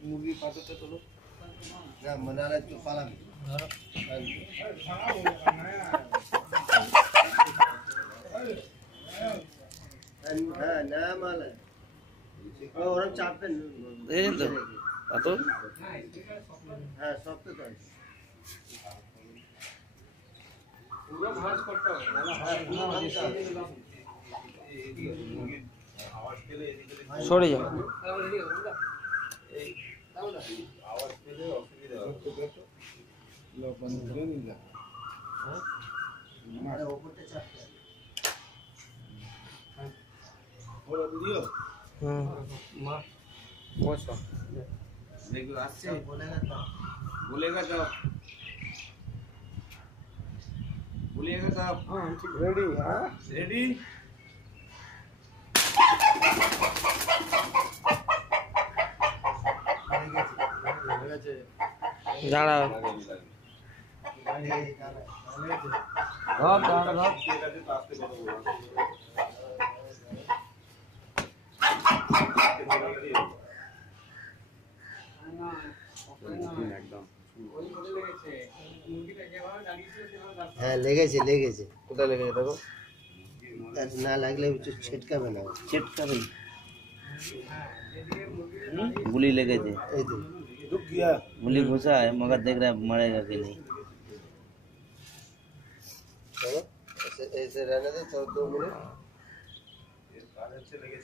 মুরগির পাথরটা তোলো না মনালে তো পালাবি হ্যাঁ না মালা ওরা চাপেন এই তো পাথর হ্যাঁ সব তো তাই পুরো ভাঁজ করতে হবে না আওয়াজ পেলে সরে যাও এই আওয়াজ পেলে অসুবিধা হবে লোক বন্ধ করে নিলা হ্যাঁ মানে উপরটা চাপতে বড় ভিডিও মা বসো দেখো আসছে बोलेगा तो बोलेगा तब बोलिएगा तब हाँ ठीक रेडी हाँ रेडी দাঁড়া ধর দাঁড়া ধর হ্যাঁ লেগেছে লেগেছে কোথায় লেগেছে দেখো না লাগলে ছিটকাবে না চিটকাবে गुली लगे थे এই তো रुक गया गुली घुसा है मगर देख रहा है मरेगा कि नहीं चलो ऐसे ऐसे रहने दो 2 मिनट ये कागज से लगे